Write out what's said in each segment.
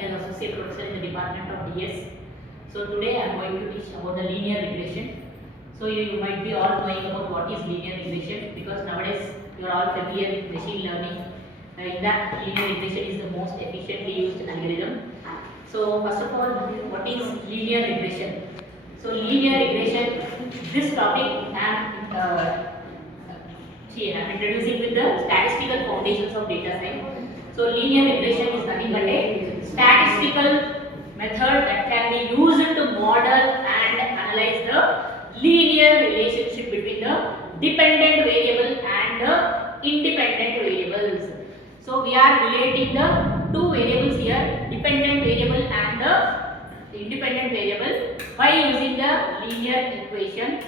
Senior Associate Professor in the Department of DS. So today I am going to teach about the linear regression. So you might be all knowing about what is linear regression, because nowadays you are all familiar with machine learning. In that, linear regression is the most efficiently used algorithm. So first of all, what is linear regression? So linear regression, this topic I am introducing with the statistical foundations of data science. So linear regression is nothing but a statistical method that can be used to model and analyze the linear relationship between the dependent variable and the independent variables. So we are relating the two variables here, dependent variable and the independent variable, by using the linear equation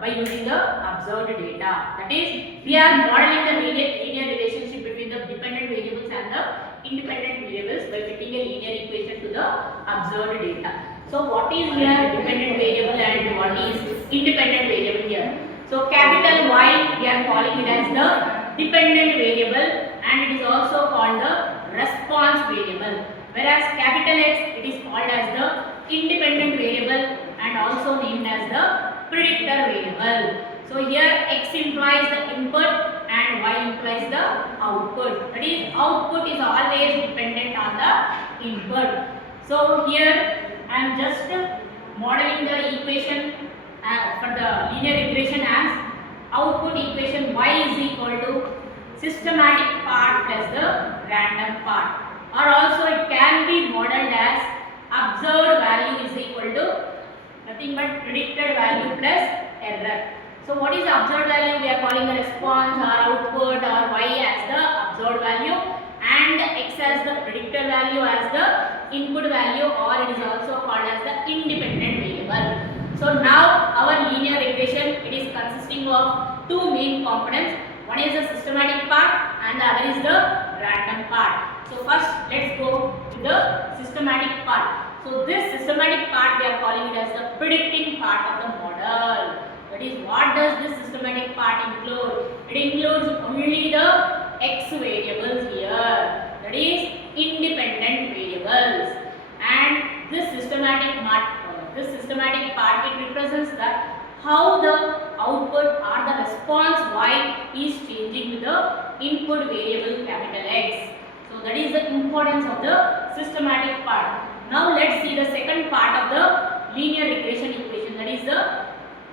by using the observed data. That is, we are modeling the linear relationship between the dependent variables and the independent variables by fitting a linear equation to the observed data. So what is here dependent variable and what is independent variable here? So capital Y, we are calling it as the dependent variable, and it is also called the response variable, whereas capital X, it is called as the independent variable and also named as the predictor variable. So here X implies the input and Y implies the output. That is, output is always dependent on the input. So here I am just modeling the equation for the linear regression as output equation Y is equal to systematic part plus the random part, or also it can be modeled as observed value is equal to nothing but predicted value plus error. So what is the observed value? We are calling the response or output, or Y as the observed value and X as the predicted value as the input value, or it is also called as the independent variable. So now our linear regression, it is consisting of two main components. One is the systematic part and the other is the random part. So first let's go to the systematic part. So this systematic part, we are calling it as the predicting part of the model. That is, what does this systematic part include? It includes only the X variables here, that is independent variables. And this systematic part, it represents that how the output or the response Y is changing with the input variable capital X. So that is the importance of the systematic part. Now let's see the second part of the linear regression equation, that is the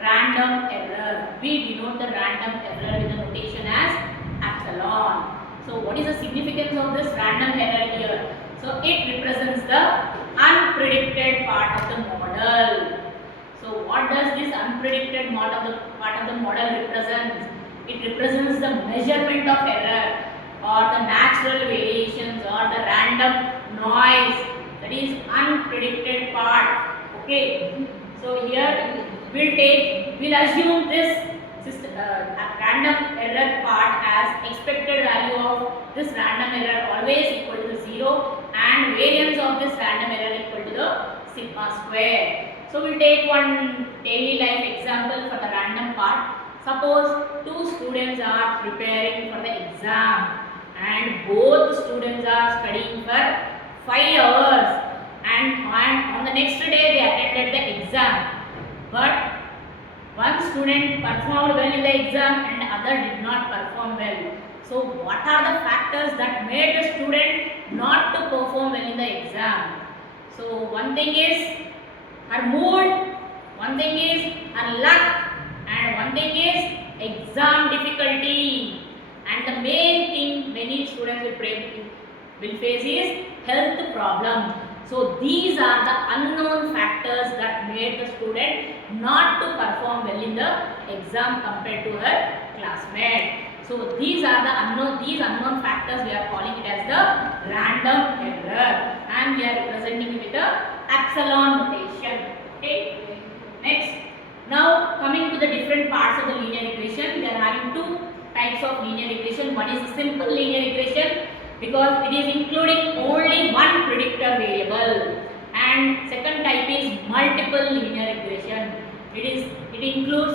random error. We denote the random error with the notation as epsilon. So what is the significance of this random error here? So it represents the unpredicted part of the model. So what does this unpredicted part of the model represent? It represents the measurement of error or the natural variations or the random noise, that is unpredicted part. Okay. So here we'll assume this random error part as expected value of this random error always equal to 0 and variance of this random error equal to the sigma square. So we'll take one daily life example for the random part. Suppose two students are preparing for the exam and both students are studying for 5 hours, and on the next day they attended the exam. But one student performed well in the exam and other did not perform well. So what are the factors that made the student not to perform well in the exam? So one thing is her mood, one thing is her luck, and one thing is exam difficulty. And the main thing many students will face is health problem. So these are the unknown factors that made the student not to perform well in the exam compared to her classmate. So these unknown factors, we are calling it as the random error, and we are representing it with the epsilon notation. Okay. Next, now coming to the different parts of the linear regression, we are having two types of linear regression. One is simple linear regression, because it is including only one predictor variable, and second type is multiple linear regression. It includes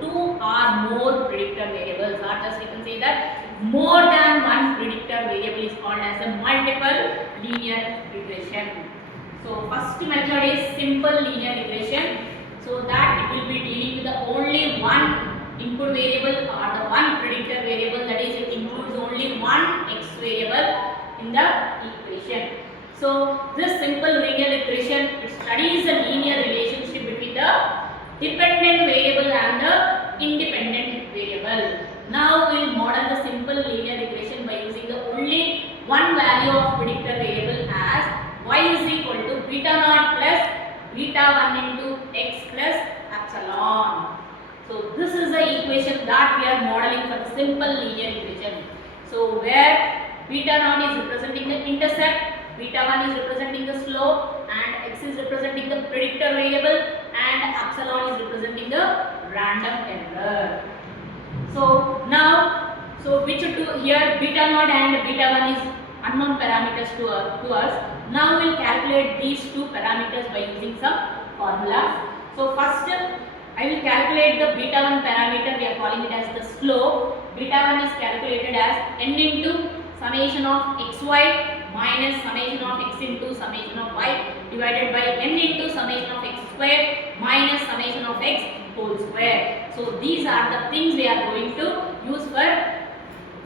two or more predictor variables, or just we can say that more than one predictor variable is called as a multiple linear regression. So first method is simple linear regression. So that it will be dealing with the only one input variable or the one predictor variable, that is it includes only one x variable in the equation. So this simple linear regression, it studies the linear relationship between the dependent variable and the independent variable. Now we will model the simple linear regression by using the only one value of predictor variable as y is equal to beta naught plus beta 1 into x plus epsilon. So this is the equation that we are modeling for the simple linear regression. So where beta naught is representing the intercept, beta 1 is representing the slope, and x is representing the predictor variable, and epsilon is representing the random error. So now, which two here, beta naught and beta 1 is unknown parameters to us. Now we will calculate these two parameters by using some formulas. So first I will calculate the beta 1 parameter, we are calling it as the slope. Beta 1 is calculated as n into summation of xy minus summation of x into summation of y divided by n into summation of x square minus summation of x whole square. So these are the things we are going to use for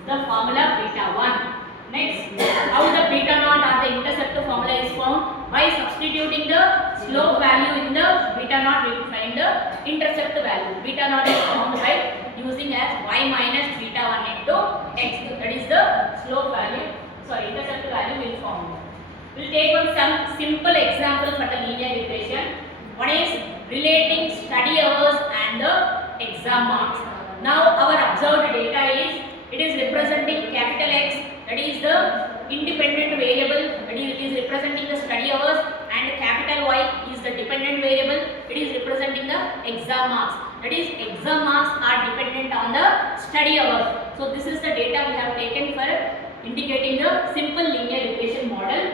the formula beta 1. Next, how the beta naught or the intercept formula is found? By substituting the slope value in the beta naught, we will find the intercept value. Beta naught is found by using as y minus beta 1 into x. That is the slope value. Sorry, intercept value will found. We will take on some simple example for the linear regression. One is relating study hours and the exam marks. Now our observed data is, it is representing capital X, that is the independent variable, that is it is representing the study hours, and capital Y is the dependent variable, it is representing the exam marks, that is exam marks are dependent on the study hours. So this is the data we have taken for indicating the simple linear regression model.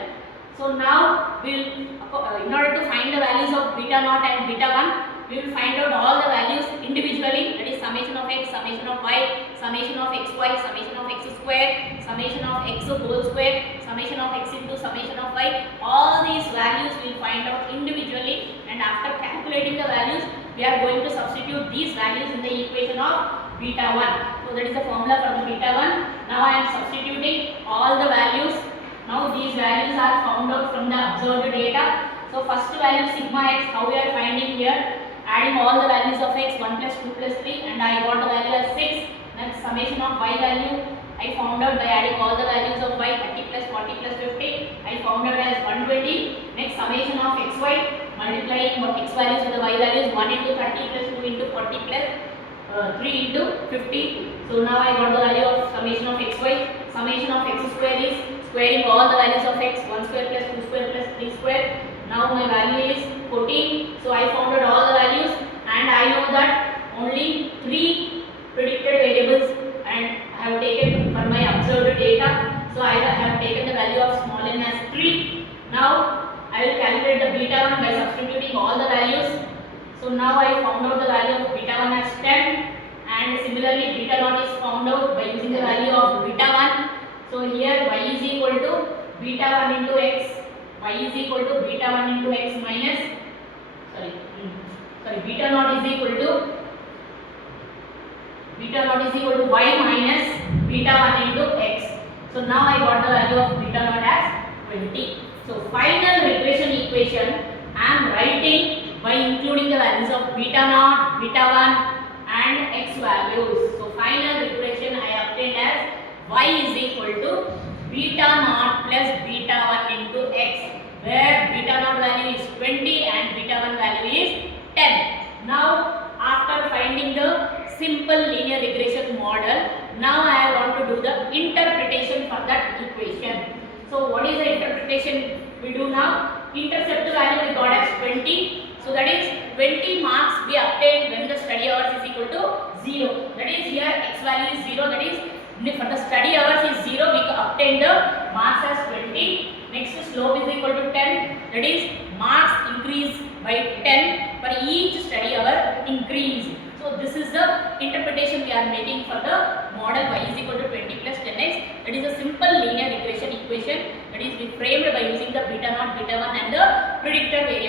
So now we will, in order to find the values of beta naught and beta 1, we will find out all the values individually, that is summation of x, summation of y, summation of xy, summation of x square, summation of x whole square, summation of x into summation of y. All these values we will find out individually, and after calculating the values, we are going to substitute these values in the equation of beta 1. So that is the formula for the beta 1. Now I am substituting all the values. Now these values are found out from the observed data. So first value sigma x, how we are finding here? Adding all the values of x, 1 plus 2 plus 3, and I got the value as 6. Next summation of y value, I found out by adding all the values of y, 30 plus 40 plus 50, I found out as 120. Next summation of xy, multiplying x values with the y values, 1 into 30 plus 2 into 40 plus 3 into 50. So now I got the value of summation of xy. Summation of x square is squaring all the values of x, 1 square plus 2 square plus 3 square. Now my value is 14. So I found out all the values, and I know that only 3 predicted variables and I have taken for my observed data. So I have taken the value of small n as 3. Now I will calculate the beta 1 by substituting all the values. So now I found out the value of beta 1 as 10, and similarly beta naught is found out by using the value of beta 1. So here y is equal to beta 1 into x, y is equal to beta 1 into x minus, beta naught is equal to y minus beta 1 into x. So now I got the value of beta naught as 20. So final regression equation I am writing by including the values of beta naught, beta 1 and x values. So final regression I obtained as y is equal to beta naught plus beta 1 into x, where beta naught value is 20 and beta 1 value is 10. Now after finding the simple linear regression model, now I want to do the interpretation for that equation. So what is the interpretation we do now? Intercept value we got as 20. So that is 20 marks we obtained when the study hours is equal to 0. That is here x value is 0. That is for the study hours is 0. We obtained the marks as 20. Next slope is equal to 10. That is marks increase by 10 for each study hour increase. So this is the interpretation we are making for the model y is equal to 20 plus equation, that is we framed by using the beta naught, beta 1 and the predictor variable.